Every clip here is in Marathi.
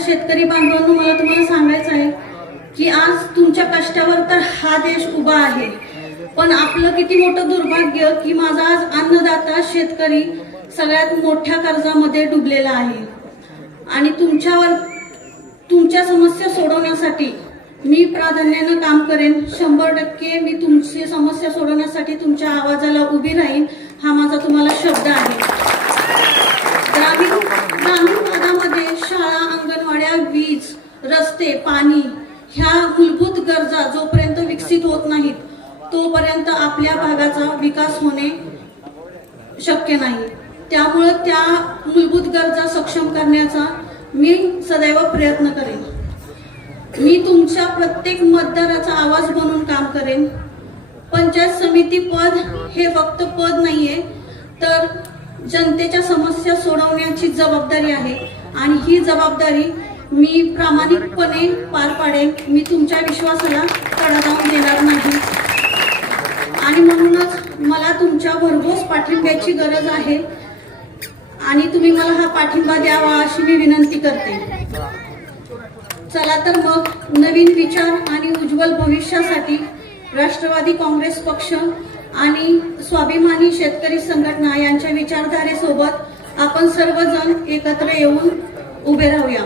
शेतकरी बांधवांनो, मला तुम्हाला सांगायचं आहे की आज तुमच्या कष्टावर तर हा देश उभा आहे, पण आपलं किती मोठं दुर्भाग्य की माझा आज अन्नदाता शेतकरी सगळ्यात मोठ्या कर्जामध्ये डुबलेला आहे. आणि तुमच्या समस्या सोडवण्यासाठी मी प्राधान्यानं काम करेन. 100% मी तुमची समस्या सोडवण्यासाठी तुमच्या आवाजाला उभी राहीन, हा माझा तुम्हाला शब्द आहे. ग्रामीण भागामध्ये शाळा, अंगणवाड्या, वीज, रस्ते, पाणी ह्या मूलभूत गरजा जोपर्यंत विकसित होत नाहीत तोपर्यंत आपल्या भागाचा विकास होणे शक्य नाही. त्यामुळे त्या मूलभूत गरजा सक्षम करण्याचा मी सदैव प्रयत्न करेन. मी तुमच्या प्रत्येक मतदाराचा आवाज बनून काम करेन. पंचायत समिती पद हे फक्त पद नाहीये, तर जनतेच्या समस्या सोडवण्याची जबाबदारी आहे आणि ही जबाबदारी मी प्रामाणिकपणे पार पाडेन. मी तुमच्या विश्वासाला तडा जाऊन देणार नाही आणि म्हणूनच मला तुमच्या भरघोस पाठिंब्याची गरज आहे आणि तुम्ही मला हा पाठिंबा द्यावा अशी मी विनंती करते. चला तर मग नवीन विचार आणि उज्ज्वल भविष्यासाठी राष्ट्रवादी काँग्रेस पक्ष आणि स्वाभिमानी शेतकरी संघटना यांच्या विचारधारेसोबत आपण सर्वजण एकत्र येऊन उभे राहूया.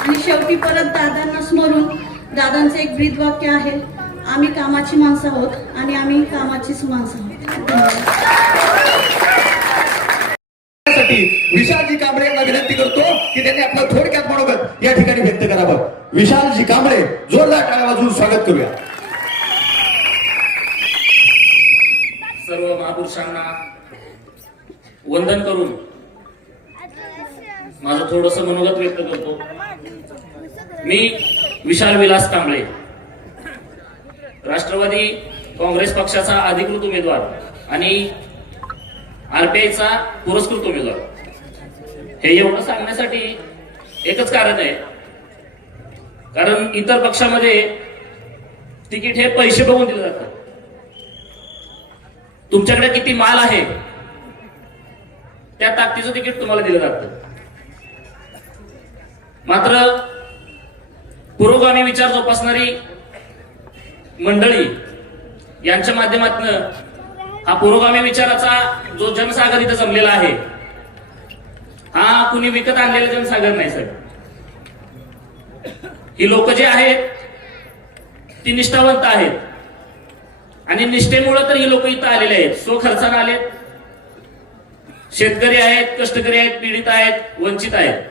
आणि शेवटी परत दादांना स्मरून दादांचं एक ब्रीद वाक्य आहे, आम्ही कामाची माणसं आहोत आणि आम्ही कामाचीच माणसं आहोत. विशालजी कांबळे यांना विनंती करतो की त्यांनी आपलं थोडक्यात मनोगत या ठिकाणी व्यक्त करावं. विशालजी कांबळे, जोरदार टाळ्या वाजवून स्वागत करूया. सर्व महापुरुषांना वंदन करून माझं थोडस मनोगत व्यक्त करतो. मी विशाल विलास कांबळे, राष्ट्रवादी काँग्रेस पक्षाचा अधिकृत उमेदवार आणि आरपीआयचा पुरस्कृत उमेदवार. हे एवढं सांगण्यासाठी एकच कारण आहे, कारण इतर पक्षामध्ये तिकीट हे पैसे बघून दिलं जातं. तुमच्याकडे किती माल आहे त्या ताकदीचं तिकीट तुम्हाला दिलं जातं. मात्र पुरोगामी विचार जोपासणारी मंडळी यांच्या माध्यमातून हा पुरोगामी विचाराचा जो जनसागर इथं जमलेला आहे, हा कुणी विकत आणलेला जनसागर नाही सर. ही लोक जे आहेत ती निष्ठावंत आहेत आणि निष्ठेमुळे तर ही लोक इथं आलेले आहेत. स्वखर्चाने आलेत. शेतकरी आहेत, कष्टकरी आहेत, पीडित आहेत, वंचित आहेत.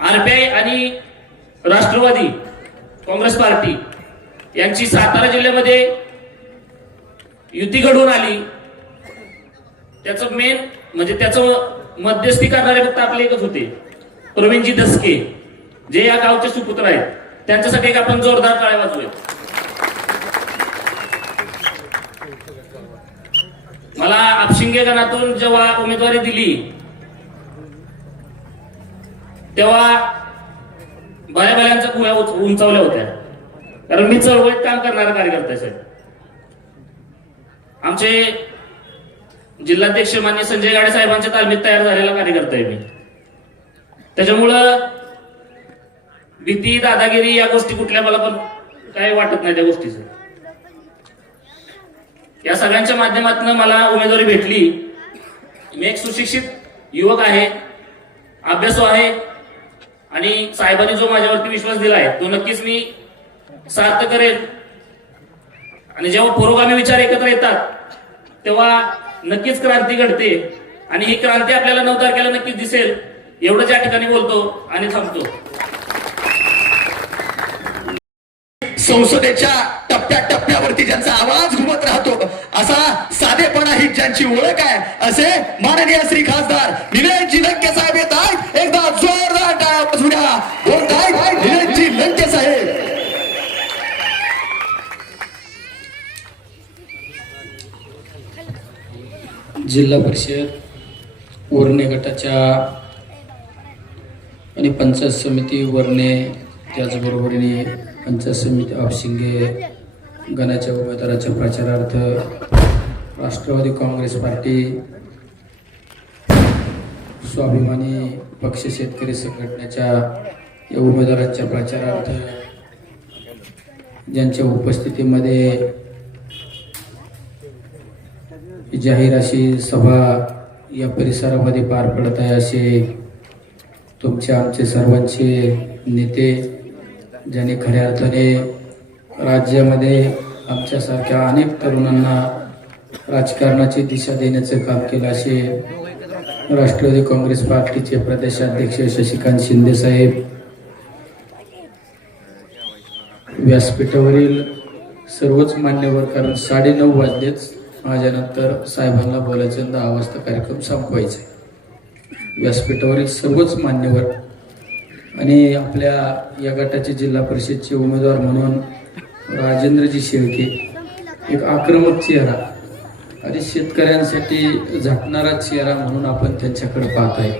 आरपीआय आणि राष्ट्रवादी काँग्रेस पार्टी यांची सातारा जिल्ह्यामध्ये युती घडवून आली. त्याचं मेन म्हणजे त्याचं मध्यस्थी करणारे फक्त आपले एकच होते, प्रवीणजी दसके, जे या गावचे सुपुत्र आहेत. त्यांच्यासाठी एक आपण जोरदार टाळ्या वाजवूया. मला आपशिंगे गणातून जेव्हा उमेदवारी दिली तेव्हा बऱ्याच भुया उंचावल्या होत्या, कारण मी चळवळीत काम करणारा कार्यकर्ता आहे. आमचे जिल्हाध्यक्ष मान्य संजय गाडे साहेबांच्या तालमीत तयार झालेला कार्यकर्ता आहे मी. त्याच्यामुळं भीती, दादागिरी या गोष्टी कुठल्या मला पण काही वाटत नाही त्या गोष्टीचं. या सगळ्यांच्या माध्यमातून मला उमेदवारी भेटली. मी एक सुशिक्षित युवक आहे, अभ्यासू आहे आणि साहेबांनी जो माझ्यावरती विश्वास दिला आहे तो नक्कीच मी सार्थ करेल. आणि जेव्हा पुरोगामी विचार एकत्र येतात तेव्हा नक्कीच क्रांती घडते आणि ही क्रांती आपल्याला 9 तारखेला नक्कीच दिसेल. एवढंच या ठिकाणी बोलतो आणि थांबतो. संसदेच्या टप्प्यावरती ज्यांचा आवाज घुमत राहतो, असा साधेपणा ही ज्यांची ओळख आहे, असे माननीय श्री खासदार निलेशजी लंके साहेब येत आहेत. एकदा जोरदार टाळ्या वाजवूया. बोलत आहेत निलेशजी लंके साहेब. जिल्हा परिषद वरणे गटाच्या आणि पंचायत समिती वरणे, त्याचबरोबरीने पंचायत समिती आपशिंगे गणाच्या उमेदवाराच्या प्रचारार्थ राष्ट्रवादी काँग्रेस पार्टी स्वाभिमानी पक्ष शेतकरी संघटनेच्या या उमेदवारांच्या प्रचारार्थ ज्यांच्या उपस्थितीमध्ये जाहीर अशी सभा या परिसरामध्ये पार पडत आहे, असे तुमचे आमचे सर्वांचे नेते ज्यांनी खऱ्या अर्थाने राज्यामध्ये आमच्यासारख्या अनेक तरुणांना राजकारणाची दिशा देण्याचं काम केलं, असे राष्ट्रवादी काँग्रेस पार्टीचे प्रदेशाध्यक्ष शशिकांत शिंदे साहेब, व्यासपीठावरील सर्वच मान्यवर, कारण 9:30 वाजलेच, माझ्यानंतर साहेबांना बोलायचं 10 वाजता कार्यक्रम संपवायचा आहे. व्यासपीठावरील सर्वच मान्यवर आणि आपल्या या गटाचे जिल्हा परिषदचे उमेदवार म्हणून राजेंद्रजी शेळके, एक आक्रमक चेहरा आणि शेतकऱ्यांसाठी झटणारा चेहरा म्हणून आपण त्यांच्याकडे पाहत आहे.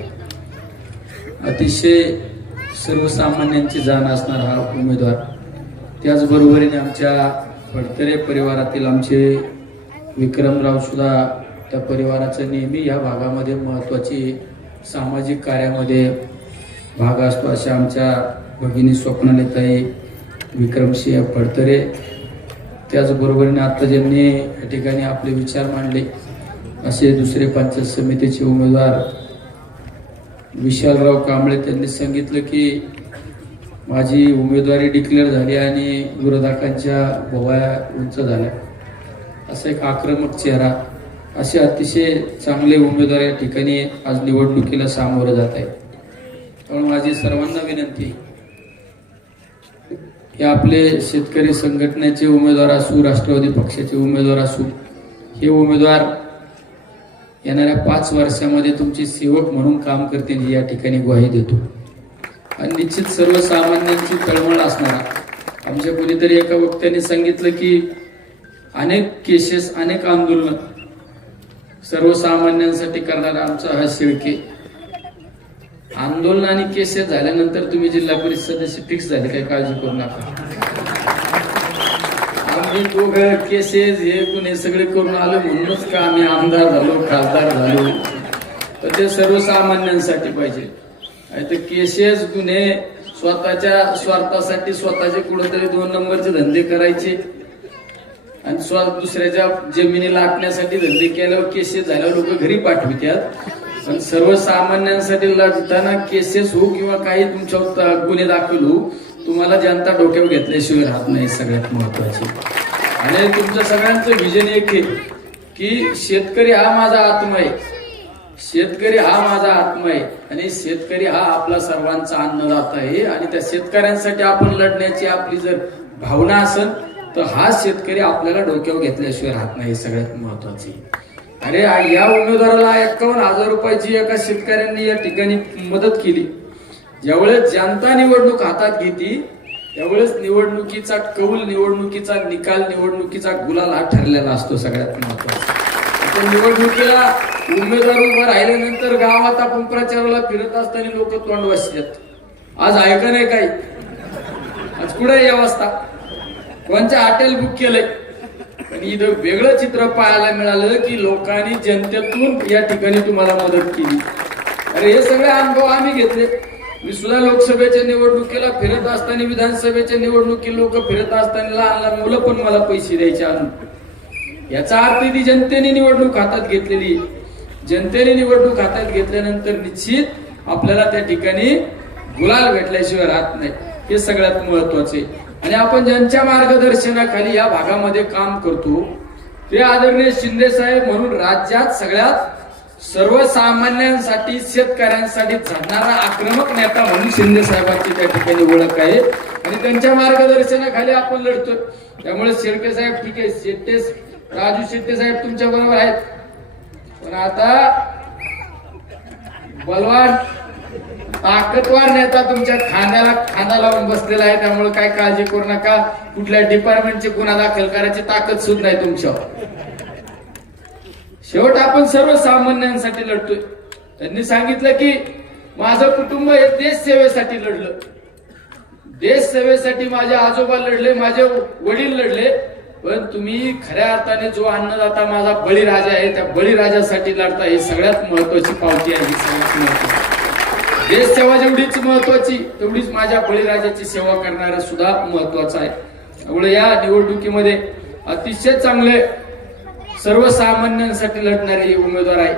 अतिशय सर्वसामान्यांची जाण असणारा हा उमेदवार. त्याचबरोबरीने आमच्या फडतरे परिवारातील आमचे विक्रमराव सुद्धा त्या परिवाराचा नेहमी या भागामध्ये महत्त्वाची सामाजिक कार्यामध्ये भाग असतो, अशा आमच्या भगिनी स्वप्नालीताई विक्रमसिंह फडतरे. त्याचबरोबरीने आता ज्यांनी या ठिकाणी आपले विचार मांडले असे दुसरे पंचायत समितीचे उमेदवार विशालराव कांबळे, त्यांनी सांगितलं की माझी उमेदवारी डिक्लेअर झाली आणि विरोधकांच्या भोवया उंच झाल्या. असा एक आक्रमक चेहरा, असे अतिशय चांगले उमेदवार या ठिकाणी आज निवडणुकीला सामोरं जात आहे. त्यामुळे माझी सर्वांना विनंती, हे आपले शेतकरी संघटनेचे उमेदवार असू, राष्ट्रवादी पक्षाचे उमेदवार असू, हे उमेदवार येणाऱ्या 5 वर्षामध्ये तुमचे सेवक म्हणून काम करतील या ठिकाणी ग्वाही देतो. आणि निश्चित सर्वसामान्यांची तळमळ असणारा, आमच्या कुणीतरी एका वक्त्याने सांगितलं की अनेक केसेस, अनेक आंदोलन सर्वसामान्यांसाठी करणारा आमचा हा शेळके. आंदोलन आणि केसेस झाल्यानंतर तुम्ही जिल्हा परिषद सदस्य फिक्स झाले, काही काळजी करू नका. आम्ही दोघं केसेस हे कुणी सगळे करून आलो म्हणूनच का आम्ही आमदार झालो, खासदार झालो, तर ते सर्वसामान्यांसाठी पाहिजे. तर केसेस गुन्हे स्वतःच्या स्वार्थासाठी स्वतःचे कुठेतरी 2 नंबरचे धंदे करायचे आणि दुसऱ्याच्या जमिनी लाटण्यासाठी धंदे केल्यावर केसेस झाल्यावर लोक घरी पाठवितात. पण सर्वसामान्यांसाठी लढताना केसेस हो किंवा काही तुमच्या गुन्हे दाखल हो, तुम्हाला जनता डोक्यावर घेतल्याशिवाय राहत नाही, सगळ्यात महत्वाचे. आणि तुमचं सगळ्यांचं विजन एक आहे की शेतकरी हा माझा आत्मा आहे, शेतकरी हा माझा आत्मा आहे आणि शेतकरी हा आपला सर्वांचा अन्नदाता आहे. आणि त्या शेतकऱ्यांसाठी आपण लढण्याची आपली जर भावना असेल तर हा शेतकरी आपल्याला डोक्यावर घेतल्याशिवाय राहत नाही, सगळ्यात महत्वाचे. अरे या उमेदवाराला 51,000 रुपयाची एका शेतकऱ्यांनी या ठिकाणी मदत केली. ज्यावेळेस जनता निवडणूक हातात घेते त्यावेळेस निवडणुकीचा कौल, निवडणुकीचा निकाल, निवडणुकीचा गुलाल हा ठरलेला असतो, सगळ्यात महत्वाचा. निवडणुकीला उमेदवार उभा राहिल्यानंतर गावात आपण प्रचाराला फिरत असताना लोक तोंड वाजतात. आज ऐका नाही काही, आज कुठे व्यवस्था, कोणच्या हॉटेल बुक केलंय. पण इथं वेगळं चित्र पाहायला मिळालं की लोकांनी जनतेतून या ठिकाणी तुम्हाला मदत केली. अरे हे सगळे अनुभव आम्ही घेतले. मी सुद्धा लोकसभेच्या निवडणुकीला फिरत असताना, विधानसभेच्या निवडणुकीला लोक फिरत असताना लहान लहान मुलं पण मला पैसे द्यायचे आणून. याचा अर्थ ती जनतेने निवडणूक हातात घेतलेली. जनतेने निवडणूक हातात घेतल्यानंतर निश्चित आपल्याला त्या ठिकाणी गुलाल भेटल्याशिवाय राहत नाही, हे सगळ्यात महत्वाचे. आणि आपण ज्यांच्या मार्गदर्शनाखाली या भागामध्ये काम करतो ते आदरणीय शिंदे साहेब म्हणून राज्यात सगळ्यात सर्वसामान्यांसाठी, शेतकऱ्यांसाठी झटणारा आक्रमक नेता म्हणून शिंदे साहेबांची त्या ठिकाणी ओळख आहे. आणि त्यांच्या मार्गदर्शनाखाली आपण लढतोय. त्यामुळे शेळके साहेब ठीक आहे, राजू शेट्टे साहेब तुमच्या बरोबर आहेत, पण आता बलवान ताकदवार नेता तुमच्या खांद्याला खांदा लावून बसलेला आहे. त्यामुळे काय काळजी करू नका, कुठल्या डिपार्टमेंटचे गुन्हा दाखल करायची ताकद सुद्धा नाही तुमच्यावर. शेवट आपण सर्वसामान्यांसाठी लढतोय. त्यांनी सांगितलं की माझं कुटुंब हे देश सेवेसाठी लढलं, देश सेवेसाठी माझे आजोबा लढले, माझे वडील लढले. पण तुम्ही खऱ्या अर्थाने जो अन्नदाता माझा बळीराजा आहे त्या बळीराजासाठी लढता, ही सगळ्यात महत्वाची पावती आहे. ही सगळ्यात महत्वाची देश सेवा जेवढीच महत्वाची तेवढीच माझ्या बळीराजाची सेवा करणारं सुद्धा महत्वाचं आहे. त्यामुळे या निवडणुकीमध्ये अतिशय चांगले सर्वसामान्यांसाठी लढणारे उमेदवार आहे.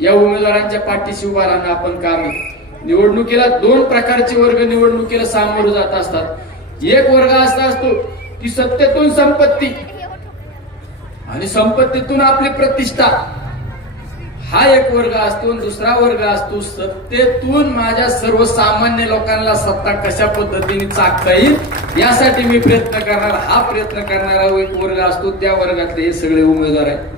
या उमेदवारांच्या पाठीशी उभा राहणं आपण काम आहे. निवडणुकीला दोन प्रकारचे वर्ग निवडणुकीला सामोरे जात असतात. एक वर्ग असा असतो की सत्तेतून संपत्ती आणि संपत्तीतून आपली प्रतिष्ठा, हा एक वर्ग असतो. दुसरा वर्ग असतो सत्तेतून माझ्या सर्वसामान्य लोकांना सत्ता कशा पद्धतीने चाकता येईल यासाठी मी प्रयत्न करणार, हा प्रयत्न करणारा एक वर्ग असतो. त्या वर्गातले हे सगळे उमेदवार आहेत.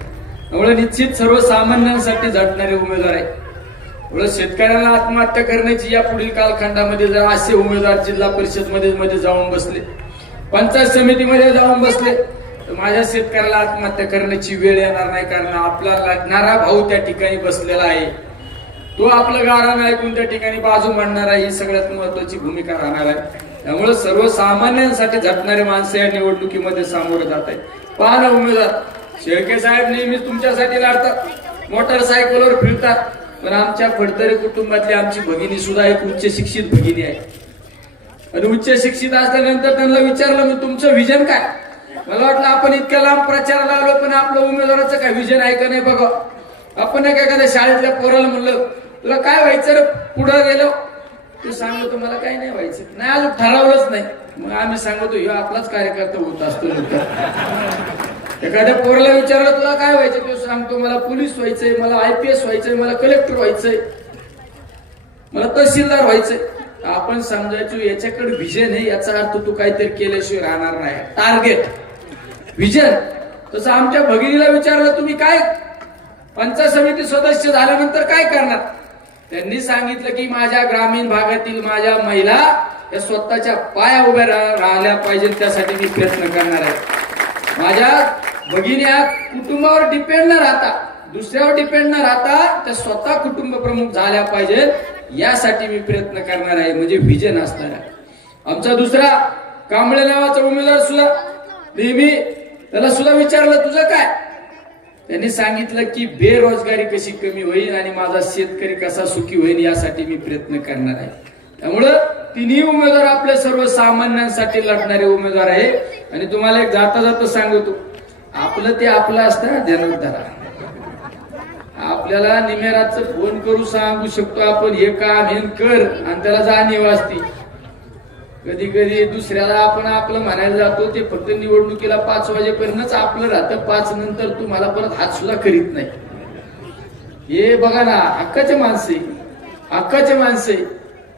त्यामुळे निश्चित सर्वसामान्यांसाठी झटणारे उमेदवार आहे. शेतकऱ्यांना आत्महत्या करण्याची या पुढील कालखंडामध्ये जर असे उमेदवार जिल्हा परिषद मध्ये जाऊन बसले, पंचायत समितीमध्ये जाऊन बसले, तर माझ्या शेतकऱ्याला आत्महत्या करण्याची वेळ येणार नाही. कारण आपला लढणारा भाऊ त्या ठिकाणी बसलेला आहे. तो आपलं गारण ऐकून त्या ठिकाणी बाजू मांडणार आहे. ही सगळ्यात महत्वाची भूमिका राहणार आहे. त्यामुळे सर्वसामान्यांसाठी झटणारे माणसं या निवडणुकीमध्ये सामोरे जात आहे. पहा ना उमेदवार शेळके साहेब नेहमीच तुमच्यासाठी लढतात, मोटरसायकलवर फिरतात. पण आमच्या फडतरे कुटुंबातली आमची भगिनी सुद्धा एक उच्च शिक्षित भगिनी आहे. आणि उच्च शिक्षित असल्यानंतर त्यांना विचारलं मी तुमचं विजन काय? मला वाटलं आपण इतक्या लांब प्रचाराला आलो पण आपलं उमेदवाराचं काय विजन आहे का नाही बघा. आपण नाही एखाद्या शाळेतल्या पोराला म्हणलं तुला काय व्हायचं रे पुढं गेलो, तू सांगतो मला काही नाही व्हायचं, नाही अजून ठरवलंच नाही. मग आम्ही सांगतो ह्यो आपलाच कार्यकर्ता होत असतो. एखाद्या पोराला विचारलं तुला काय व्हायचं, तो सांगतो मला पोलीस व्हायचंय, मला IPS व्हायचंय, मला कलेक्टर व्हायचंय, मला तहसीलदार व्हायचंय. आपण समजायचो याच्याकडे विजन आहे, याचा अर्थ तू काहीतरी केल्याशिवाय राहणार नाही. Target vision. तसं आमच्या भगिनीला विचारलं तुम्ही काय पंचायत समिती सदस्य झाल्यानंतर काय करणार, त्यांनी सांगितलं की माझ्या ग्रामीण भागातील माझ्या महिला या स्वतःच्या पाया उभ्या राहिल्या पाहिजेत, त्यासाठी मी प्रयत्न करणार आहे. माझ्या भगिनी कुटुंबावर डिपेंड न राहता, दुसऱ्यावर डिपेंड न राहता त्या स्वतः कुटुंब प्रमुख झाल्या पाहिजेत, यासाठी मी प्रयत्न करणार आहे. म्हणजे विजन असणार आहे. आमचा दुसरा कांबळे नावाचा उमेदवार सुद्धा नेहमी त्याला सुद्धा विचारलं तुझं काय, त्यांनी सांगितलं की बेरोजगारी कशी कमी होईल आणि माझा शेतकरी कसा सुखी होईल यासाठी मी प्रयत्न करणार आहे. त्यामुळं तिन्ही उमेदवार आपल्या सर्वसामान्यांसाठी लढणारे उमेदवार आहे. आणि तुम्हाला एक जाता जाता सांगतो, आपलं ते आपलं असतं ध्यानात धरा. आपल्याला निमेराचं फोन करू सांगू शकतो आपण हे काम हे कर आणि त्याला जाणीव असते. कधी कधी दुसऱ्याला आपण आपलं म्हणायला जातो, ते फक्त निवडणुकीला 5 वाजेपर्यंतच आपलं राहतं, 5 नंतर तुम्हाला परत हात सुद्धा करीत नाही. हे बघा ना, हक्काचे माणसे, हक्काचे माणसे.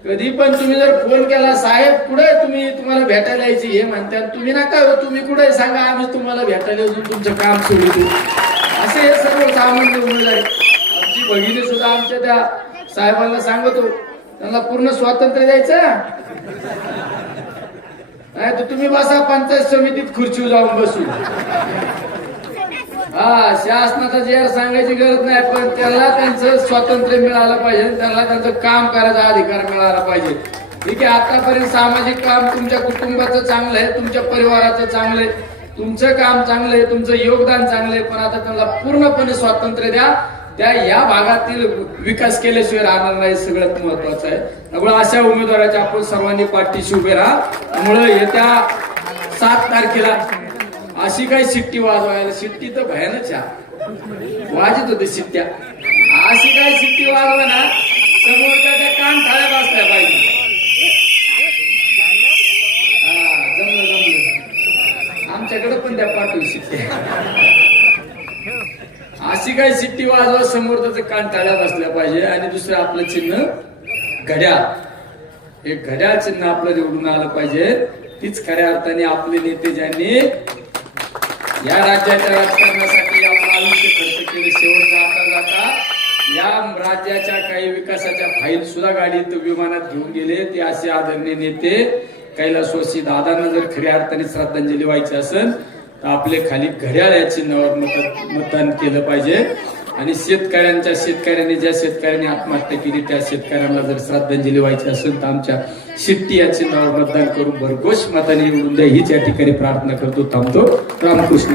कधी पण तुम्ही जर फोन केला साहेब कुठे तुम्ही, तुम्हाला भेटायला यायची हे म्हणतात, तुम्ही नका हो, तुम्ही कुठे सांगा आम्ही तुम्हाला भेटायला येऊन तुमचं काम सोडू. असे हे सर्व सामान्य उमेदवार आहेत. आमची भगिनी सुद्धा आमच्या त्या साहेबांना सांगतो त्यांना पूर्ण स्वातंत्र्य द्यायचं नाही तर तुम्ही बसा पंचायत समितीत खुर्चीवर जाऊन बसू. हा शासनाचा जे सांगायची गरज नाही, पण त्याला त्यांचं स्वातंत्र्य मिळालं पाहिजे, त्याला त्यांचं काम करायचा अधिकार मिळाला पाहिजे. ठीक आहे, आतापर्यंत सामाजिक काम तुमच्या कुटुंबाचं चांगलं आहे, तुमच्या परिवाराचं चांगलं आहे, तुमचं काम चांगलं आहे, तुमचं योगदान चांगलं आहे, पण आता त्यांना पूर्णपणे स्वातंत्र्य द्या. त्या या भागातील विकास केल्याशिवाय राहणार नाही, सगळ्यात महत्वाचं आहे. त्यामुळे अशा उमेदवाराच्या आपण सर्वांनी पाठीशी उभे राहा. त्यामुळे येत्या 7 तारखेला अशी काही शिट्टी वाजवायला, शिट्टी तर भयानच वाजत होते शिट्ट्या, अशी काही शिट्टी वाजवा ना समोरच्या कान थाळ्या बसल्या पाहिजे. जमलं आमच्याकडे पण त्या पाठवू शिट्ट्या. अशी काही शिट्टी वाजवा समोरचं कान थाळ्या बसल्या पाहिजे. आणि दुसरं आपलं चिन्ह घड्याळ, एक घड्याळ चिन्ह आपलं निवडून आलं पाहिजे. तीच खऱ्या अर्थाने आपले नेते ज्यांनी या राज्याच्या राजकारणासाठी आपलं आयुष्य खर्च केले, शेवट जाता जाता या राज्याच्या काही विकासाच्या फाईल सुद्धा गाडीत विमानात घेऊन गेले, ते असे आदरणीय नेते कैलासवासी दादांना जर खऱ्या अर्थाने श्रद्धांजली व्हायची असेल तर आपले खाली घड्याळ या चिन्हावर मतदान केलं पाहिजे. आणि शेतकऱ्यांनी ज्या शेतकऱ्यांनी आत्महत्या केली त्या शेतकऱ्यांना जर श्रद्धांजली व्हायची असेल तर आमच्या शिट्टी या चिन्हावर मतदान करून भरघोष मताने निवडून द्या हीच या ठिकाणी प्रार्थना करतो. थांबतो. रामकृष्ण.